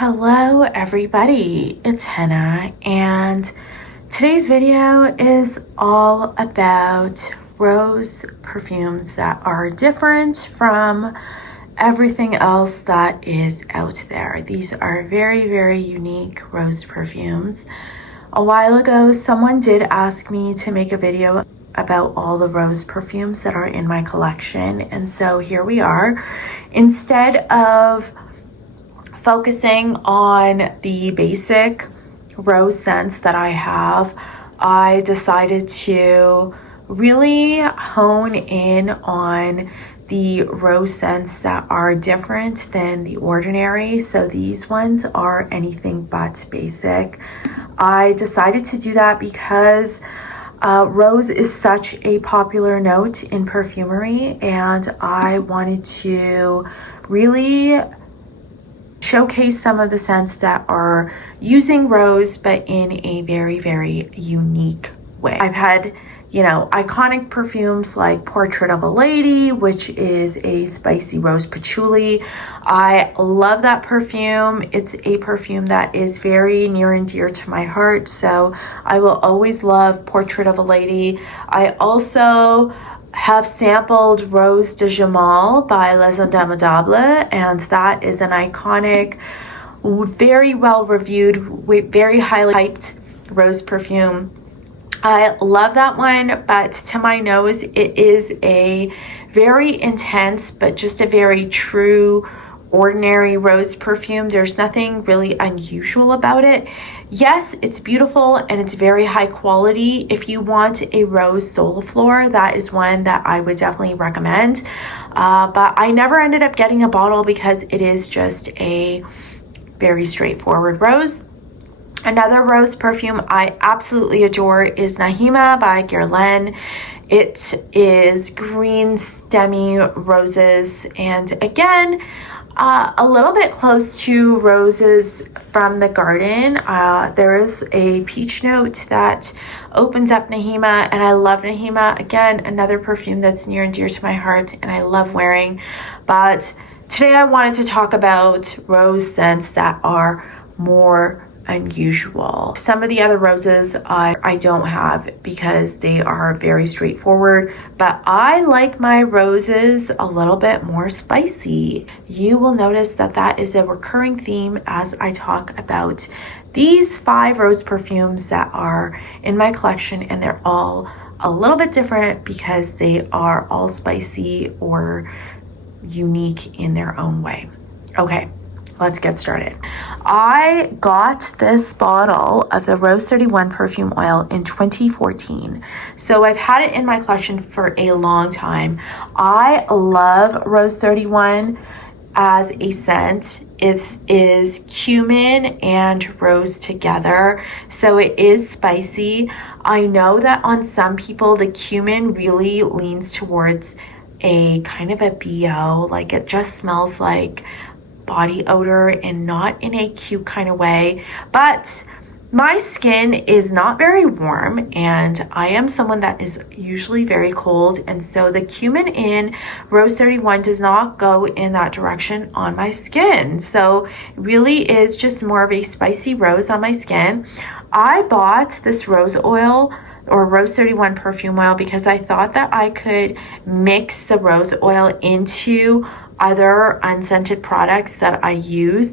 Hello everybody, it's Henna, and today's video is all about rose perfumes that are different from everything else that is out there. These are very unique rose perfumes. A while ago, someone did ask me to make a video about all the rose perfumes that are in my collection, and so here we are. Instead of focusing on the basic rose scents that I have, I decided to really hone in on the rose scents that are different than the ordinary. So these ones are anything but basic. I decided to do that because rose is such a popular note in perfumery, and I wanted to really showcase some of the scents that are using rose but in a very unique way. I've had, iconic perfumes like Portrait of a Lady, which is a spicy rose patchouli. I love that perfume. It's a perfume that is very near and dear to my heart, so I will always love Portrait of a Lady. I also have sampled Rose de Jamal by Les Indemodables, and that is an iconic, very well reviewed, very highly hyped rose perfume. I love that one, but to my nose it is a very intense but just a very true ordinary rose perfume. There's nothing really unusual about it. Yes, it's beautiful and it's very high quality. If you want a rose soliflor, that is one that I would definitely recommend. But I never ended up getting a bottle because it is just a very straightforward rose. Another rose perfume I absolutely adore is Nahima by Guerlain. It is green stemmy roses, and again, a little bit close to roses from the garden. There is a peach note that opens up Nahima, and I love Nahima. Again, another perfume that's near and dear to my heart and I love wearing. But today I wanted to talk about rose scents that are more unusual. Some of the other roses I don't have because they are very straightforward, but I like my roses a little bit more spicy. You will notice that that is a recurring theme as I talk about these 5 rose perfumes that are in my collection, and they're all a little bit different because they are all spicy or unique in their own way. Okay, let's get started. I got this bottle of the Rose 31 perfume oil in 2014. So I've had it in my collection for a long time. I love Rose 31 as a scent. It is cumin and rose together, so it is spicy. I know that on some people the cumin really leans towards a kind of a BO, like it just smells like body odor and not in a cute kind of way. But my skin is not very warm and I am someone that is usually very cold, and so the cumin in Rose 31 does not go in that direction on my skin. So it really is just more of a spicy rose on my skin. I bought this rose oil or Rose 31 perfume oil because I thought that I could mix the rose oil into other unscented products that I use.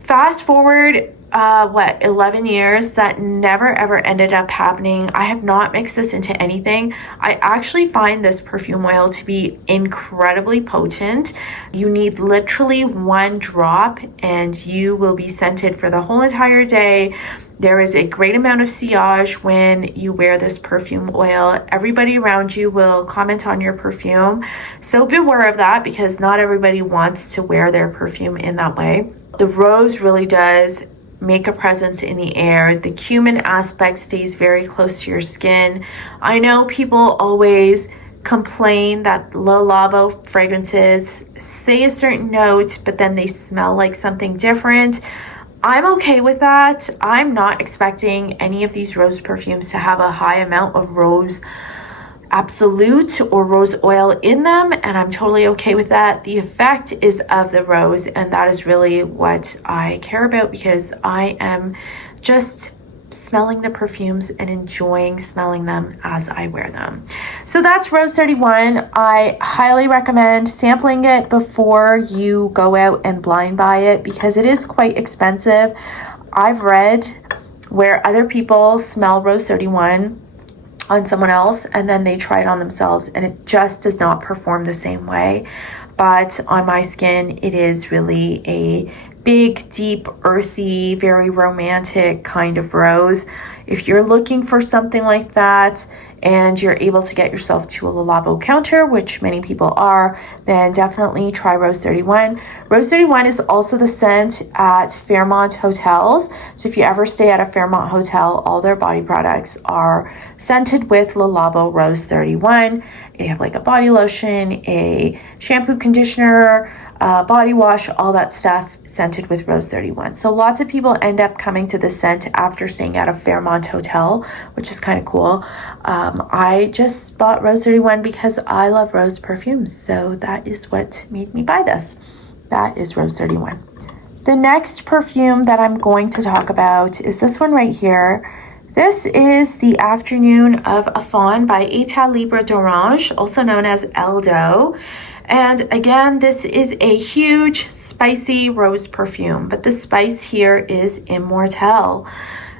Fast forward 11 years, that never ever ended up happening. I have not mixed this into anything. I actually find this perfume oil to be incredibly potent. You need literally 1 drop and you will be scented for the whole entire day. There is a great amount of sillage when you wear this perfume oil. Everybody around you will comment on your perfume. So beware of that because not everybody wants to wear their perfume in that way. The rose really does make a presence in the air. The cumin aspect stays very close to your skin. I know people always complain that Le Labo fragrances say a certain note, but then they smell like something different. I'm okay with that. I'm not expecting any of these rose perfumes to have a high amount of rose absolute or rose oil in them, and I'm totally okay with that. The effect is of the rose, and that is really what I care about, because I am just smelling the perfumes and enjoying smelling them as I wear them. So that's Rose 31. I highly recommend sampling it before you go out and blind buy it, because it is quite expensive. I've read where other people smell Rose 31 on someone else and then they try it on themselves, and it just does not perform the same way. But on my skin, it is really a big, deep, earthy, very romantic kind of rose. If you're looking for something like that and you're able to get yourself to a Labo counter, which many people are, then definitely try Rose 31. Rose 31 is also the scent at Fairmont hotels. So if you ever stay at a Fairmont hotel, all their body products are scented with Labo Rose 31. They have like a body lotion, a shampoo, conditioner, body wash, all that stuff scented with Rose 31. So lots of people end up coming to this scent after staying at a Fairmont hotel, which is kind of cool. I just bought Rose 31 because I love rose perfumes. So that is what made me buy this. That is Rose 31. The next perfume that I'm going to talk about is this one right here. This is the Afternoon of a Faun by Etat Libre d'Orange, also known as Eldo. And again, this is a huge spicy rose perfume, but the spice here is Immortelle.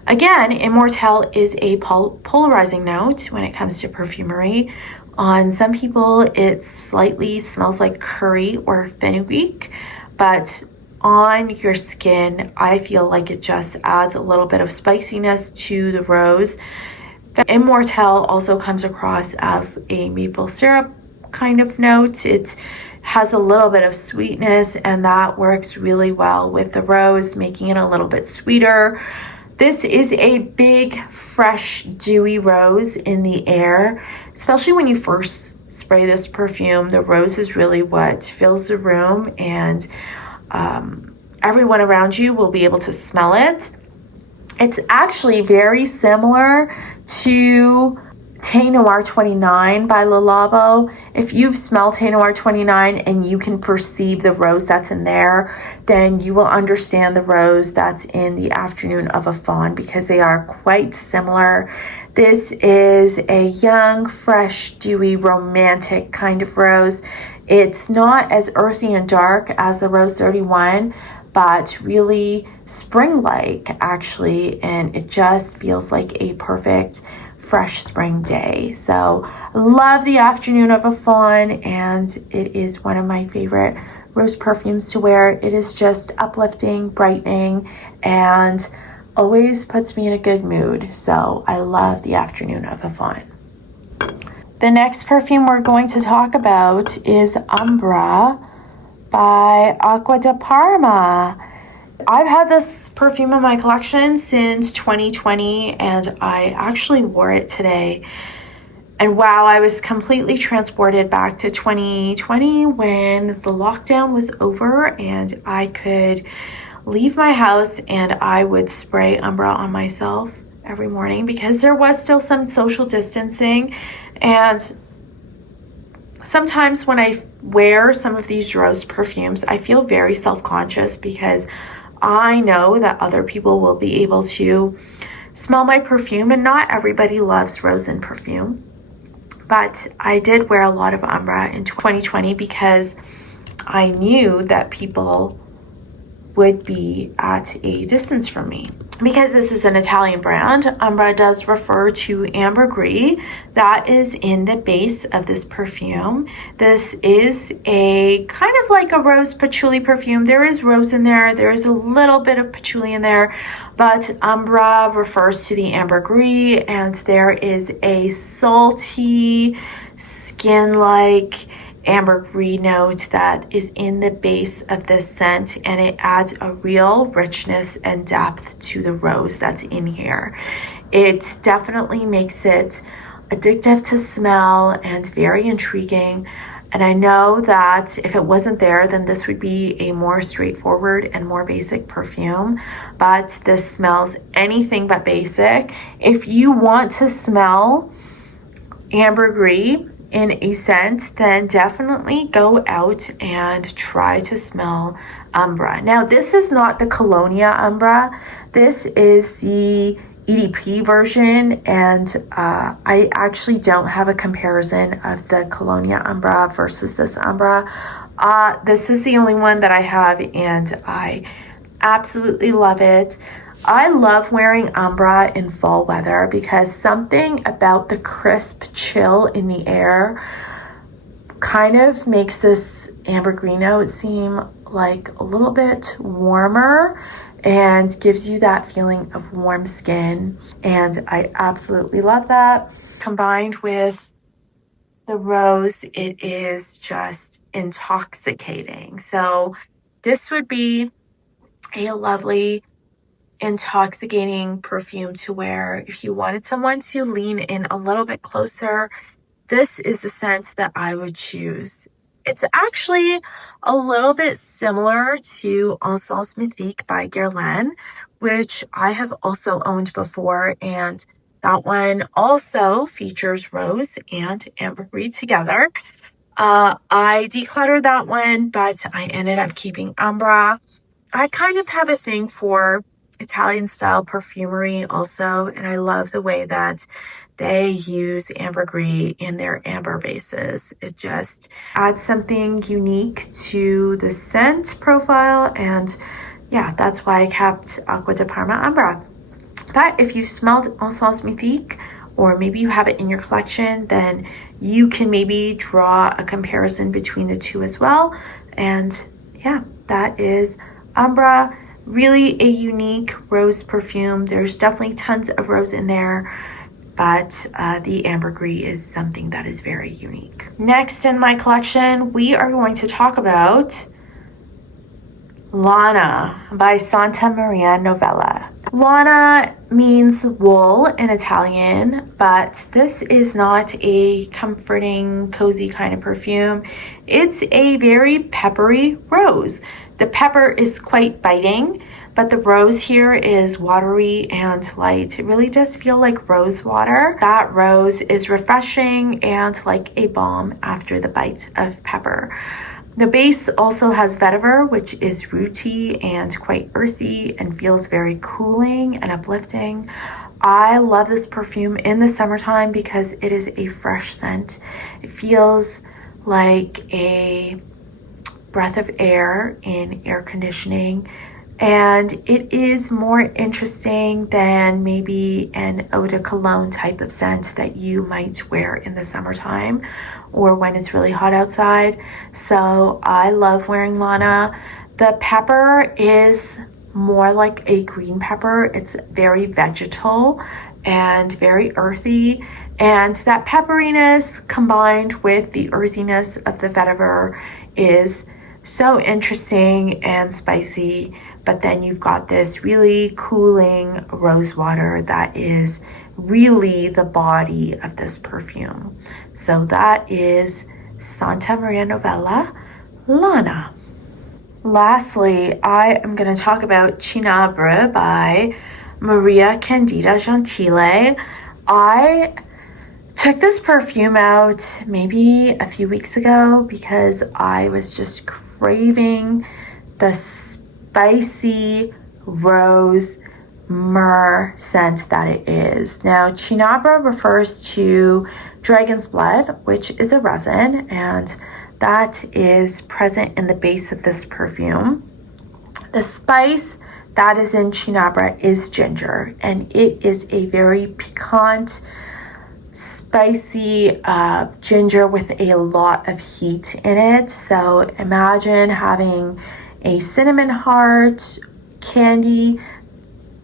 Again, Immortelle is a polarizing note when it comes to perfumery. On some people, it slightly smells like curry or fenugreek, but on your skin, I feel like it just adds a little bit of spiciness to the rose. Immortelle also comes across as a maple syrup kind of note. It has a little bit of sweetness, and that works really well with the rose, making it a little bit sweeter. This is a big, fresh, dewy rose in the air, especially when you first spray this perfume. The rose is really what fills the room, and everyone around you will be able to smell it. It's actually very similar to Thé Noir 29 by Le Labo. If you've smelled Thé Noir 29 and you can perceive the rose that's in there, then you will understand the rose that's in the Afternoon of a Faun, because they are quite similar. This is a young, fresh, dewy, romantic kind of rose. It's not as earthy and dark as the Rose 31, but really spring-like actually, and it just feels like a perfect fresh spring day. So I love the Afternoon of a Faun, and it is one of my favorite rose perfumes to wear. It is just uplifting, brightening, and always puts me in a good mood. So I love the Afternoon of a Faun. The next perfume we're going to talk about is Ambra by Acqua di Parma. I've had this perfume in my collection since 2020, and I actually wore it today. And wow, I was completely transported back to 2020 when the lockdown was over and I could leave my house and I would spray Ambra on myself every morning, because there was still some social distancing. And sometimes when I wear some of these rose perfumes, I feel very self-conscious, because I know that other people will be able to smell my perfume, and not everybody loves rose in perfume. But I did wear a lot of Ambra in 2020 because I knew that people would be at a distance from me. Because this is an Italian brand, Ambra does refer to ambergris that is in the base of this perfume. This is a kind of like a rose patchouli perfume. There is rose in there, there is a little bit of patchouli in there, but Ambra refers to the ambergris, and there is a salty, skin-like ambergris note that is in the base of this scent, and it adds a real richness and depth to the rose that's in here. It definitely makes it addictive to smell and very intriguing. And I know that if it wasn't there, then this would be a more straightforward and more basic perfume, but this smells anything but basic. If you want to smell ambergris in a scent, then definitely go out and try to smell Ambra. Now, this is not the Colonia Ambra. This is the EDP version, and I actually don't have a comparison of the Colonia Ambra versus this Ambra. This is the only one that I have, and I absolutely love it. I love wearing Ambra in fall weather because something about the crisp chill in the air kind of makes this ambergris note seem like a little bit warmer and gives you that feeling of warm skin. And I absolutely love that. Combined with the rose, it is just intoxicating. So this would be a lovely intoxicating perfume to wear if you wanted someone to lean in a little bit closer. This is the scent that I would choose. It's actually a little bit similar to Encens Mythique by Guerlain, which I have also owned before, and that one also features rose and ambergris together. I decluttered that one, but I ended up keeping Ambra. I kind of have a thing for Italian style perfumery also, and I love the way that they use ambergris in their amber bases. It just adds something unique to the scent profile, and yeah, that's why I kept Acqua di Parma Ambra. But if you smelled Encens Mythique, or maybe you have it in your collection, then you can maybe draw a comparison between the two as well. And yeah, that is Ambra. Really a unique rose perfume. There's definitely tons of rose in there, but the ambergris is something that is very unique. Next in my collection, we are going to talk about Lana by Santa Maria Novella. Lana means wool in Italian, but this is not a comforting, cozy kind of perfume. It's a very peppery rose. The pepper is quite biting, but the rose here is watery and light. It really does feel like rose water. That rose is refreshing and like a balm after the bite of pepper. The base also has vetiver, which is rooty and quite earthy and feels very cooling and uplifting. I love this perfume in the summertime because it is a fresh scent. It feels like a breath of air in air conditioning, and it is more interesting than maybe an eau de cologne type of scent that you might wear in the summertime or when it's really hot outside. So I love wearing Lana. The pepper is more like a green pepper. It's very vegetal and very earthy, and that pepperiness combined with the earthiness of the vetiver is so interesting and spicy. But then you've got this really cooling rose water that is really the body of this perfume. So that is Santa Maria Novella Lana. Lastly, I am going to talk about Cinabre by Maria Candida Gentile. I took this perfume out maybe a few weeks ago because I was just craving the spicy rose myrrh scent that it is. Now, Cinabre refers to dragon's blood, which is a resin, and that is present in the base of this perfume. The spice that is in Cinabre is ginger, and it is a very piquant, spicy ginger with a lot of heat in it. So imagine having a cinnamon heart candy.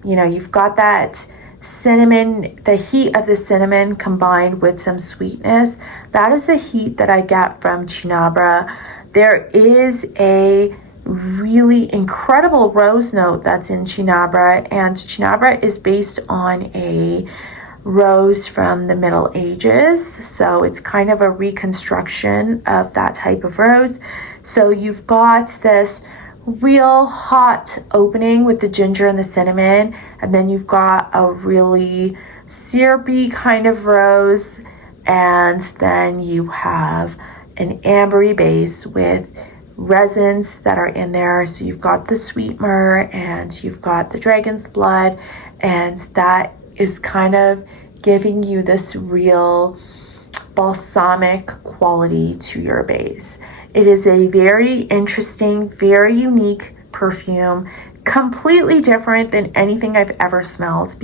You know, you've got that cinnamon, the heat of the cinnamon combined with some sweetness. That is the heat that I get from Cinabre. There is a really incredible rose note that's in Cinabre, and Cinabre is based on a rose from the Middle Ages, so it's kind of a reconstruction of that type of rose. So you've got this real hot opening with the ginger and the cinnamon, and then you've got a really syrupy kind of rose, and then you have an ambery base with resins that are in there. So you've got the sweet myrrh and you've got the dragon's blood, and that is kind of giving you this real balsamic quality to your base. It is a very interesting, very unique perfume, completely different than anything I've ever smelled.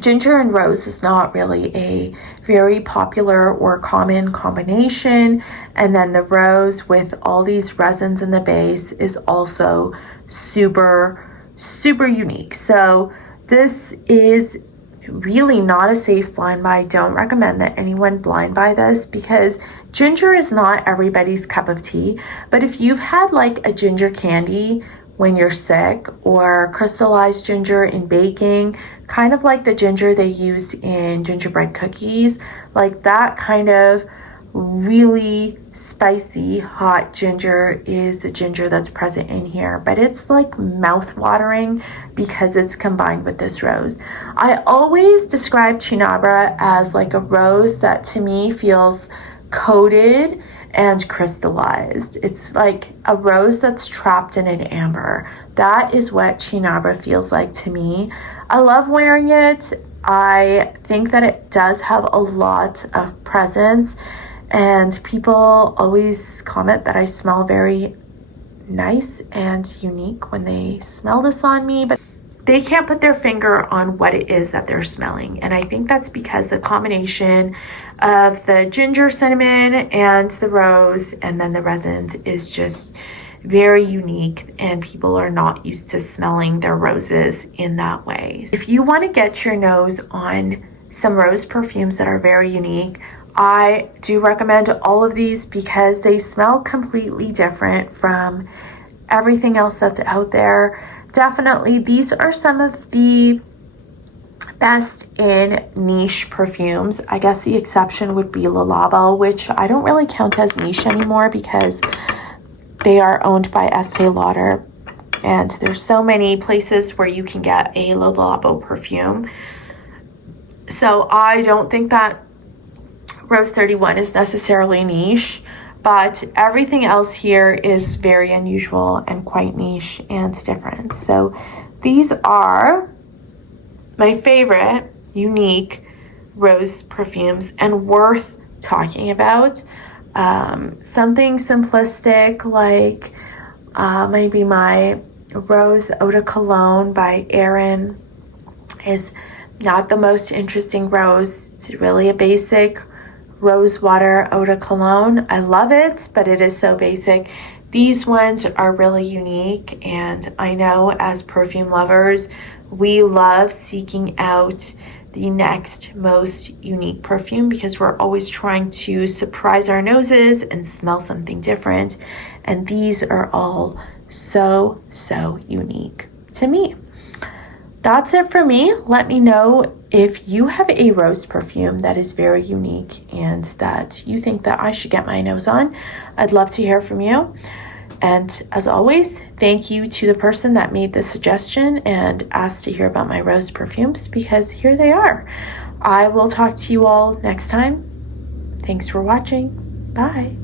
Ginger and rose is not really a very popular or common combination, and then the rose with all these resins in the base is also super unique. So this is really not a safe blind buy. I don't recommend that anyone blind buy this because ginger is not everybody's cup of tea. But if you've had like a ginger candy when you're sick, or crystallized ginger in baking, kind of like the ginger they use in gingerbread cookies, like that kind of really spicy hot ginger is the ginger that's present in here, but it's like mouth-watering because it's combined with this rose. I always describe Cinabre as like a rose that to me feels coated and crystallized. It's like a rose that's trapped in an amber. That is what Cinabre feels like to me. I love wearing it. I think that it does have a lot of presence, and people always comment that I smell very nice and unique when they smell this on me, but they can't put their finger on what it is that they're smelling. And I think that's because the combination of the ginger, cinnamon, and the rose, and then the resins is just very unique, and people are not used to smelling their roses in that way. If you want to get your nose on some rose perfumes that are very unique, I do recommend all of these because they smell completely different from everything else that's out there. Definitely, these are some of the best in niche perfumes. I guess the exception would be Le Labo, which I don't really count as niche anymore because they are owned by Estee Lauder, and there's so many places where you can get a Le Labo perfume. So I don't think that Rose 31 is necessarily niche, but everything else here is very unusual and quite niche and different. So these are my favorite unique rose perfumes and worth talking about. Something simplistic like maybe my Rose Eau de Cologne by Aerin is not the most interesting rose. It's really a basic rose water eau de cologne. I love it, but it is so basic. These ones are really unique, and I know as perfume lovers, we love seeking out the next most unique perfume because we're always trying to surprise our noses and smell something different. And these are all so unique to me. That's it for me. Let me know if you have a rose perfume that is very unique and that you think that I should get my nose on. I'd love to hear from you. And as always, thank you to the person that made the suggestion and asked to hear about my rose perfumes, because here they are. I will talk to you all next time. Thanks for watching. Bye.